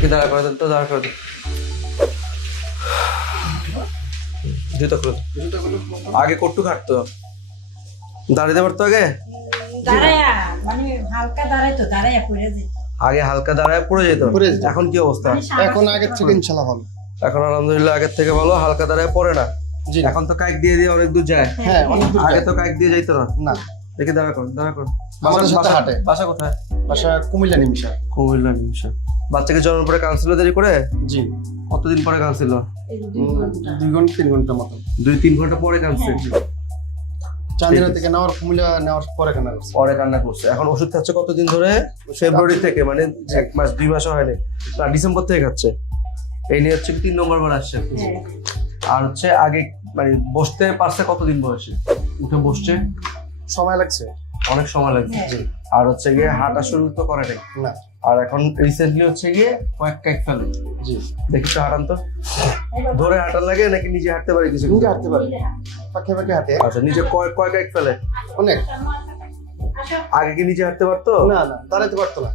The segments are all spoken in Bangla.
দেখি দাঁড়া করে দেন তো দাঁড়া করে দেন জুতো খুলে। আগে কট্টু খাটতো। দাঁড়িয়ে পারতো আগে? মানে আগে হালকা দাঁড়ায় পড়ে যেত? এখন কি অবস্থা? মানে এখন আগের থেকে ইনশাল্লাহ ভালো। এখন আলহামদুলিল্লাহ আগের থেকে ভালো হালকা দাঁড়ায় পড়ে না। এখন তো কাইক দিয়ে দিয়ে অনেক দূর যায়। হ্যাঁ আগে তো কাইক দিয়ে যাইতো না। না। দেখি দাঁড়া করুন দাঁড়া করুন বাসা- বাসা কোথায়? বাসা কুমিল্লা নিমিশা। কুমিল্লা নিমিশা। বাচ্চাকে জন্মের পরে কাউন্সিলর দেরি করে? জি। কতদিন পরে কাউন্সিল দুই ঘণ্টা। ঘণ্টা তিন ঘণ্টার মতো। দুই তিন ঘণ্টা পরে কাউন্সিল চান্দিনা থেকে নেওয়ার কুমিল্লা নেওয়ার পরে করছে। পরে কান্না করছে। এখন ওষুধ খাচ্ছে কতদিন ধরে? ফেব্রুয়ারি থেকে মানে এক মাস দুই মাসও হয়নি। না ডিসেম্বর থেকে খাচ্ছে। এই নিয়ে হচ্ছে তিন নম্বর বার আসছে। হ্যাঁ। আর হচ্ছে আগে মানে বসতে পারছে কতদিন বয়সে? উঠে বসছে? সময় লাগছে। অনেক সময় লাগছে হ্যাঁ। আর হচ্ছে গিয়ে হাঁটা শুরু তো করে নাই না। আর এখন রিসেন্টলি হচ্ছে গিয়ে কয়েক কাইক ফেলে জি। দেখি তো হাঁটান তো। ধরে হাঁটার লাগে নাকি নিজে হাঁটতে পারে কিছু? নিজে হাঁটতে পারে। পাখে পাখে হাঁটে। আচ্ছা নিজে কয়েক কয়েক কাইক ফেলে অনেক। আগে কি নিজে হাঁটতে পারতো? না না দাঁড়াইতে পারতো না।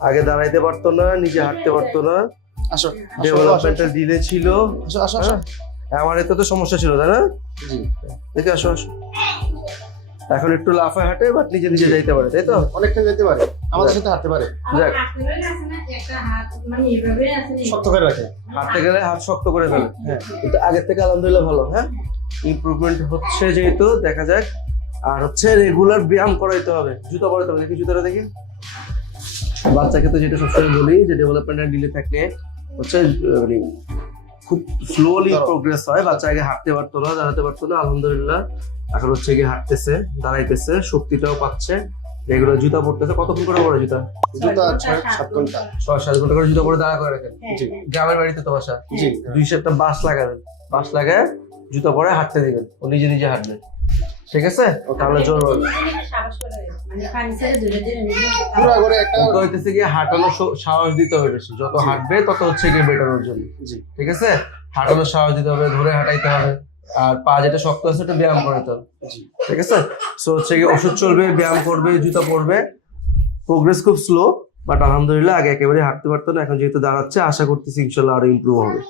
আগে দাঁড়াইতে পারতো না নিজে হাঁটতে পারতো না। আসো ডেভেলপমেন্টের ডিলে ছিল। আসো আসো আসো। আমার এতে তো সমস্যা ছিল তাই না? জি। দেখে আসো আসো। এখন একটু লাফায় হাঁটে বাট নিজে নিজে যাইতে পারে তাই তো? অনেকটা যেতে পারে। আমাদের সাথে হাঁটতে পারে। যাক। মানে শক্ত করে রাখে হাঁটতে গেলে হাত শক্ত করে ফেলে। হ্যাঁ কিন্তু আগের থেকে আলহামদুলিল্লাহ ভালো হ্যাঁ? ইমপ্রুভমেন্ট হচ্ছে যেহেতু দেখা যাক। আর হচ্ছে রেগুলার ব্যায়াম করাইতে হবে জুতো পরাইতে হবে। দেখি জুতোটা দেখি। বাচ্চাকে তো যেটা সবসময় বলি যে ডেভেলপমেন্টের ডিলে থাকলে হচ্ছে মানে খুব স্লোলি প্রোগ্রেস হয় বাচ্চা আগে হাঁটতে পারতো না দাঁড়াতে পারতো না আলহামদুলিল্লাহ। এখন হচ্ছে গিয়ে হাঁটতেছে দাঁড়াইতেছে শক্তিটাও পাচ্ছে রেগুলার জুতা পড়তেছে কতক্ষণ করে পরে জুতা? জুতা ছয় সাত ঘণ্টা। ছয় সাত ঘণ্টা করে জুতা পরে দাঁড়া করে রাখেন। হ্যাঁ, জি। হ্যাঁ। গ্রামের বাড়িতে তো বাসা। জি। দুই একটা বাস লাগাবেন। বাস লাগায় জুতো পরে হাঁটতে দিবেন। ও নিজে নিজে হাঁটবে। ঠিক আছে? তাহলে জোর মানে হইতেছে গিয়ে হাঁটানোর সাহস দিতে হবে যত হাঁটবে তত হচ্ছে গিয়ে জন্য। ঠিক আছে? হাঁটানোর সাহস দিতে হবে ধরে হাঁটাইতে হবে। আর পা যেটা শক্ত আছে ওটা ব্যায়াম করাতে হবে। জি। ঠিক আছে? সো হচ্ছে গিয়ে ওষুধ চলবে ব্যায়াম করবে জুতা পরবে। প্রোগ্রেস খুব স্লো বাট আলহামদুলিল্লাহ আগে একেবারে হাঁটতে পারতো না এখন যেহেতু দাঁড়াচ্ছে আশা করতেছি ইনশাল্লাহ আরও ইমপ্রুভ হবে।